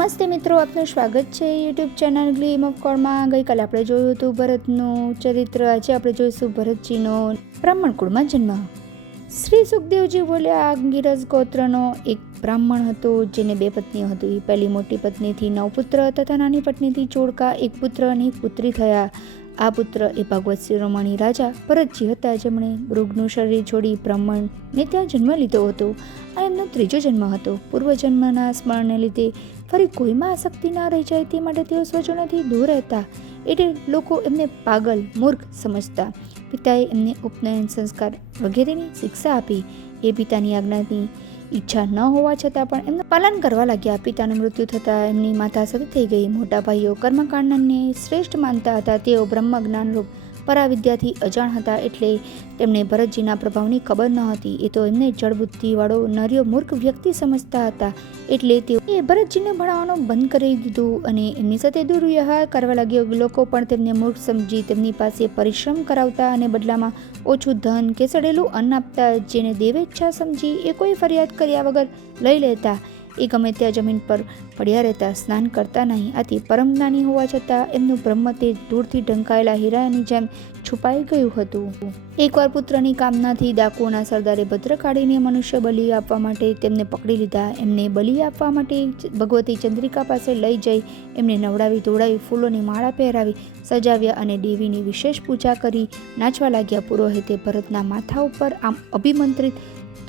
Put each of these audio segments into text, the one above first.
નમસ્તે મિત્રો, આપનું સ્વાગત છે યુટ્યુબ ચેનલ ગ્લીમ ઓફ કોડમાં. ગઈકાલે આપણે જોયું હતું ભરતનું ચરિત્ર. આજે આપણે જોઈશું ભરતજીનો બ્રાહ્મણ કુળમાં જન્મ. શ્રી સુખદેવજી બોલ્યા, અંગિરસ ગોત્રનો એક બ્રાહ્મણ હતો જેને 2 પત્નીઓ હતી. પહેલી મોટી પત્નીથી 9 પુત્ર તથા નાની પત્નીથી જોડકા 1 પુત્ર અને 1 પુત્રી થયા. આ પુત્ર એ ભાગવત શિરોમણી રાજા ભરતજી હતા, જેમણે મૃગનું શરીર છોડી બ્રાહ્મણને ત્યાં જન્મ લીધો હતો. આ એમનો 3જો જન્મ હતો. પૂર્વજન્મના સ્મરણને લીધે ફરી કોઈમાં આસક્તિ ના રહી જાય તે માટે તેઓ સ્વજનોથી દૂર રહેતા, એટલે લોકો એમને પાગલ, મૂર્ખ સમજતા. પિતાએ એમને ઉપનયન, સંસ્કાર વગેરેની શિક્ષા આપી. એ પિતાની આજ્ઞાની ઈચ્છા ન હોવા છતાં પણ એમનું પાલન કરવા લાગ્યા. પિતાનું મૃત્યુ થતાં એમની માતા સતી થઈ ગઈ. મોટા ભાઈઓ કર્મકાંડને શ્રેષ્ઠ માનતા હતા. તેઓ બ્રહ્મ જ્ઞાનરૂપ પરાવિદ્યાથી અજાણ હતા, એટલે તેમને ભરતજીના પ્રભાવની ખબર ન હતી. એ તો એમને જળબુદ્ધિવાળો નર્યો મૂર્ખ વ્યક્તિ સમજતા હતા, એટલે તેઓએ ભરતજીને ભણાવવાનું બંધ કરી દીધું અને એમની સાથે દુર્વ્યવહાર કરવા લાગ્યો. લોકો પણ તેમને મૂર્ખ સમજી તેમની પાસે પરિશ્રમ કરાવતા અને બદલામાં ઓછું ધન કે સડેલું અન્ન આપતા, જેને દેવેચ્છા સમજી એ કોઈ ફરિયાદ કર્યા વગર લઈ લેતા. એ ગમે ત્યાં જમીન પર પડ્યા રહેતા, સ્નાન કરતા નહીં. આથી પરમ જ્ઞાની હોવા છતાં એમનું બ્રહ્મ તેજ દૂરથી ઢંકાયેલા હીરાની જેમ છુપાઈ ગયું હતું. એકવાર પુત્રની કામનાથી ડાકુઓના સરદારે ભદ્રકાળીને મનુષ્ય બલિ આપવા માટે તેમને પકડી લીધા. એમને બલિ આપવા માટે ભગવતી ચંદ્રિકા પાસે લઈ જઈ એમને નવડાવી ધોવડાવી, ફૂલોની માળા પહેરાવી, સજાવ્યા અને દેવીની વિશેષ પૂજા કરી નાચવા લાગ્યા. પુરોહિતે ભરતના માથા ઉપર આમ અભિમંત્રિત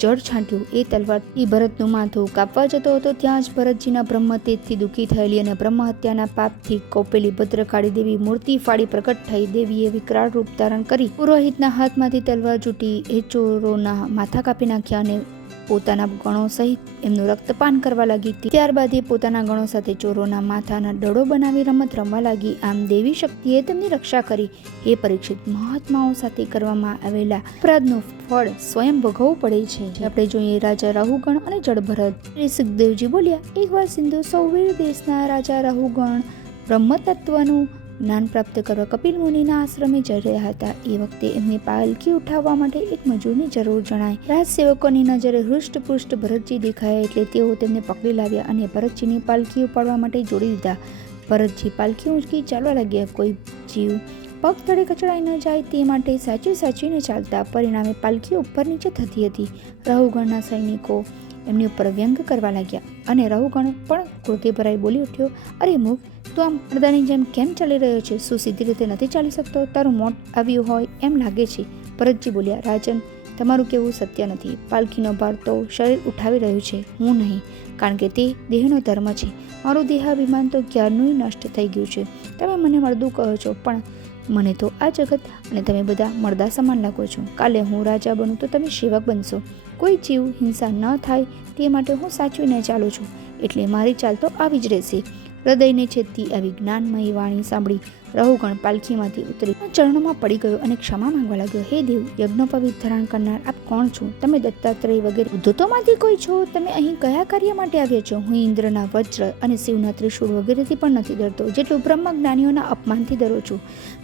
જળ છાંટ્યું. એ તલવારથી ભરતનું માથું કાપવા જતો હતો, ત્યાં જ ભરતજીના બ્રહ્મ તેજથી દુઃખી થયેલી અને બ્રહ્મ હત્યાના પાપથી કોપેલી ભદ્રકાળી દેવી મૂર્તિ ફાડી પ્રકટ થઈ. દેવીએ વિકરાળ રૂપ ધારણ કરી પુરોહિતના હાથમાંથી તલવાર છૂટી એ ચોરોના માથા કાપી નાખ્યા અને પોતાના ગણો સહિત એમનું રક્તપાન કરવા લાગી. ત્યારબાદ એ પોતાના ગણો સાથે ચોરોના માથાના દડો બનાવી રમત રમવા લાગી. આમ દેવી શક્તિએ તેમની રક્ષા કરી. એ પરીક્ષિત, મહાત્માઓ સાથે કરવામાં આવેલા અપરાધનું ફળ સ્વયં ભોગવવું પડે છે. આપણે જોઈએ રાજા રાહુગણ અને જળભરત. શ્રી સુખદેવજી બોલ્યા, એકવાર સિંધુ સૌવીર દેશના રાજા રાહુગણ બ્રહ્મ તત્વનું જ્ઞાન પ્રાપ્ત કરવા કપિલ મુનિના આશ્રમે જઈ રહ્યા હતા. એ વખતે એમને પાલખી ઉઠાવવા માટે એક મજૂરની જરૂર જણાય. રાજસેવકોની નજરે હૃષ્ટપુષ્ટ ભરતજી દેખાયા, એટલે તેઓ તેમને પકડી લાવ્યા અને ભરતજીની પાલખી ઉપાડવા માટે જોડી દીધા. ભરતજી પાલખી ઊંચકી ચાલવા લાગ્યા. કોઈ જીવ પગ તળે કચડાઈ ન જાય તે માટે સાચવીને ચાલતા. પરિણામે પાલખી ઉપર નીચે થતી હતી. રાહુગણના સૈનિકો એમની ઉપર વ્યંગ કરવા લાગ્યા અને રાહુગણ પણ ક્રોધે ભરાઈ બોલી ઉઠ્યો, અરે મૂર્ખ, તું આમ પડદાની જેમ કેમ ચાલી રહ્યો છે? શું સીધી રીતે નથી ચાલી શકતો? તારું મોત આવ્યું હોય એમ લાગે છે. ભરતજી બોલ્યા, રાજન, તમારું કહેવું સત્ય નથી. પાલખીનો ભાર તો શરીર ઉઠાવી રહ્યું છે, હું નહીં, કારણ કે તે દેહનો ધર્મ છે. મારું દેહાભિમાન તો ક્યારનું નષ્ટ થઈ ગયું છે. તમે મને મળદું કહો છો, પણ મને તો આ જગત અને તમે બધા મળદા સમાન લાગો છો. કાલે હું રાજા બનું તો તમે સેવક બનશો. કોઈ જીવ હિંસા ન થાય તે માટે હું સાચવીને ચાલું છું, એટલે મારી ચાલ તો આવી જ રહેશે. હૃદયને છેદતી આવી જ્ઞાનમયી વાણી સાંભળી રાહુગણ પાલખીમાંથી ઉતરી ચરણોમાં પડી ગયો અને ક્ષમા માંગવા લાગ્યો. હે દેવ, યજ્ઞોપવિત ધારણ કરનાર આપ કોણ છો? તમે દત્તાત્રેય વગેરે ઉદ્ધતોમાંથી કોઈ છો? તમે અહીં કયા કાર્ય માટે આવ્યા છો? હું ઇન્દ્રના વજ્ર અને શિવના ત્રિશૂળ વગેરેથી પણ નથી ડરતો, જેટલું બ્રહ્મ જ્ઞાનીઓના અપમાનથી ડરો છું.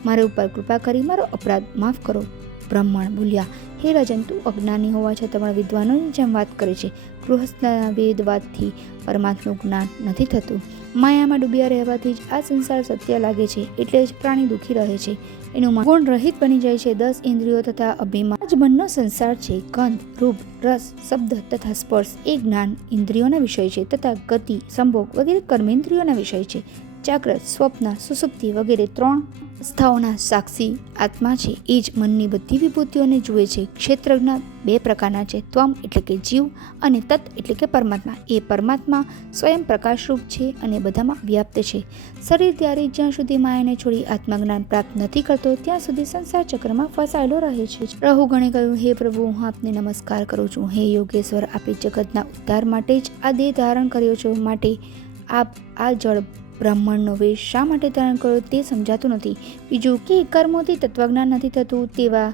મારા ઉપર કૃપા કરી મારો અપરાધ માફ કરો. બ્રાહ્મણ બોલ્યા, હે રાજન, તું અજ્ઞાની હોવા છતાં પણ વિદ્વાનોની જેમ વાત કરે છે. ગૃહસ્થના વેદવાદથી પરમાત્માનું જ્ઞાન નથી થતું. માયામાં ડૂબ્યા રહેવાથી જ આ સંસાર સત્ય લાગે છે, એટલે જ પ્રાણી દુઃખી રહે છે. એનું ગુણ રહિત બની જાય છે. 10 ઇન્દ્રિયો તથા અભિમાન જ મનનો સંસાર છે. ગંધ, રૂપ, રસ, શબ્દ તથા સ્પર્શ એ જ્ઞાન ઇન્દ્રિયોના વિષય છે, તથા ગતિ, સંભોગ વગેરે કર્મેન્દ્રિયોના વિષય છે. જાગ્રત, સ્વપ્ન, સુષુપ્તિ વગેરે 3 અવસ્થાઓના સાક્ષી આત્મા છે. એ જ મનની બધી વિભૂતિઓને જુએ છે. ક્ષેત્રજ્ઞ 2 પ્રકારના છે, ત્વમ એટલે કે જીવ અને તત એટલે કે પરમાત્મા. એ પરમાત્મા સ્વયં પ્રકાશરૂપ છે અને બધામાં વ્યાપ્ત છે. શરીર ત્યારે જ્યાં સુધી માયાને છોડી આત્મજ્ઞાન પ્રાપ્ત નથી કરતો, ત્યાં સુધી સંસાર ચક્રમાં ફસાયેલો રહે છે. રાહુગણે કહ્યું, હે પ્રભુ, હું આપને નમસ્કાર કરું છું. હે યોગેશ્વર, આપે જગતના ઉદ્ધાર માટે જ આ દેહ ધારણ કર્યો છો, માટે આપ આ જળ બ્રાહ્મણનો વેશ શા માટે ધારણ કર્યો તે સમજાતું નથી. બીજું કે કર્મોથી તત્વજ્ઞાન નથી થતું, તેવા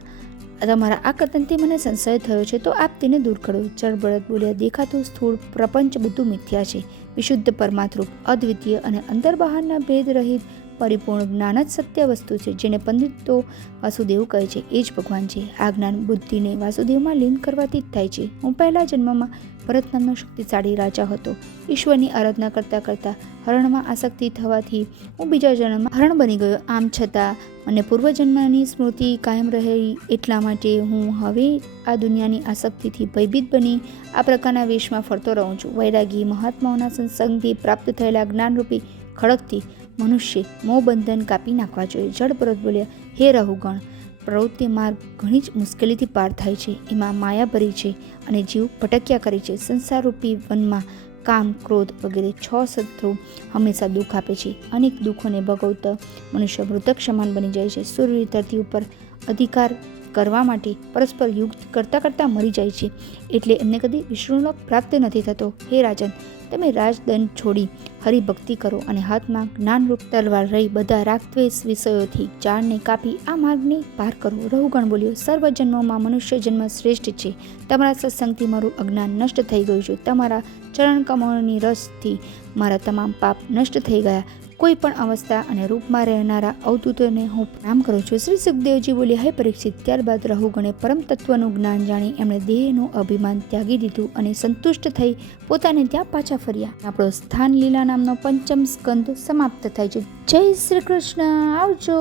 તમારા આ કથનથી મને સંશય થયો છે, તો આપ તેને દૂર કરો. જળભરત બોલ્યા, દેખાતું સ્થૂળ પ્રપંચ બધું મિથ્યા છે. વિશુદ્ધ પરમાત્રુપ, અદ્વિતીય અને અંદર બહારના ભેદ રહિત પરિપૂર્ણ જ્ઞાન જ સત્ય વસ્તુ છે. જેને પંડિતો વાસુદેવ કહે છે એ જ ભગવાન છે. આ જ્ઞાન બુદ્ધિને વાસુદેવમાં લીન કરવાથી જ થાય છે. હું પહેલા જન્મમાં ભરત નામનો શક્તિશાળી રાજા હતો. ઈશ્વરની આરાધના કરતાં કરતાં હરણમાં આસક્તિ થવાથી હું બીજા જન્મમાં હરણ બની ગયો. આમ છતાં મને પૂર્વજન્મની સ્મૃતિ કાયમ રહી, એટલા માટે હું હવે આ દુનિયાની આસક્તિથી ભયભીત બની આ પ્રકારના વેશમાં ફરતો રહું છું. વૈરાગી મહાત્માઓના સત્સંગથી પ્રાપ્ત થયેલા જ્ઞાનરૂપી ખડકથી મનુષ્ય મોહબંધન કાપી નાખવા જોઈએ. જડ ભરત બોલ્યા, હે રહુગણ, પ્રવૃત્તિ માર્ગ ઘણી જ મુશ્કેલીથી પાર થાય છે. એમાં માયા ભરી છે અને જીવ ભટક્યા કરે છે. સંસારરૂપી વનમાં કામ, ક્રોધ વગેરે 6 શત્રુ હંમેશા દુઃખ આપે છે. અનેક દુઃખોને ભોગવતા મનુષ્ય મૃતક સમાન બની જાય છે. સૂર્ય ધરતી ઉપર અધિકાર કરવા માટે પરસ્પર યુદ્ધ કરતાં કરતાં મરી જાય છે, એટલે એમને કદી વિષ્ણુલોક પ્રાપ્ત નથી થતો. હે રાજન, તમે રાજદંડ છોડી હરિભક્તિ કરો અને હાથમાં જ્ઞાનરૂપ તલવાર રહી બધા રાગદ્વેષ વિષયોથી ઝાડને કાપી આ માર્ગને પાર કરો. રહુગણ બોલ્યો, સર્વ જન્મોમાં મનુષ્ય જન્મ શ્રેષ્ઠ છે. તમારા સત્સંગથી મારું અજ્ઞાન નષ્ટ થઈ ગયું છે. તમારા ચરણ કમળની રસથી મારા તમામ પાપ નષ્ટ થઈ ગયા. કોઈ પણ અવસ્થા અને રૂપમાં રહેનારા અવધૂતોને હું પ્રણામ કરું છું. શ્રી સુખદેવજી બોલ્યા, હે પરીક્ષિત, ત્યારબાદ રહુગણે પરમ તત્વનું જ્ઞાન જાણી એમણે દેહનું અભિમાન ત્યાગી દીધું અને સંતુષ્ટ થઈ પોતાને ત્યાં પાછા ફર્યા. આપણો સ્થાન લીલા નામનો 5મ સ્કંદ સમાપ્ત થાય છે. જય શ્રી કૃષ્ણ. આવજો.